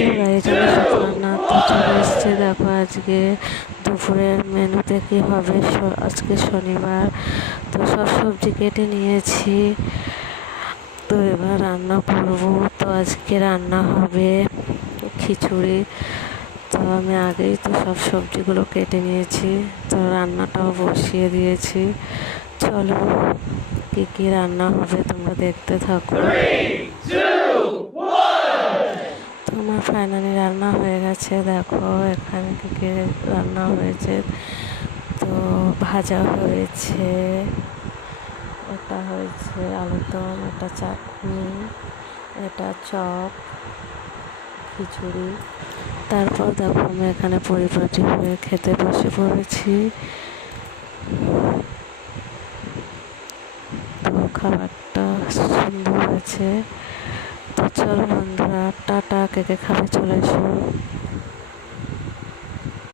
Hello guys, আমি সুপর্ণা। তো চলে এসছে, দেখো আজকে দুপুরের মেনুতে কি হবে। আজকে শনিবার, তো সব সবজি কেটে নিয়েছি। তো এবার রান্না করব। তো আজকে রান্না হবে খিচুড়ি। তো আমি আগেই তো সব সবজিগুলো কেটে নিয়েছি, তো রান্নাটাও বসিয়ে দিয়েছি। চলো কি কি রান্না হবে তোমরা দেখতে থাকো। তো আমার ফাইনালি রান্না হয়ে গেছে। দেখো এখানে কি কি রান্না হয়েছে। তো ভাজা হয়েছে, এটা হয়েছে আলুর দম, এটা চাটনি, এটা চপ, খিচুড়ি। তারপর দেখো আমি এখানে পরিপাটি হয়ে খেতে বসে পড়েছি। তো খাবারটা সুন্দর হয়েছে। তো চলো বন্ধুরা, টাটা। কে কে খাবে চলে এসো।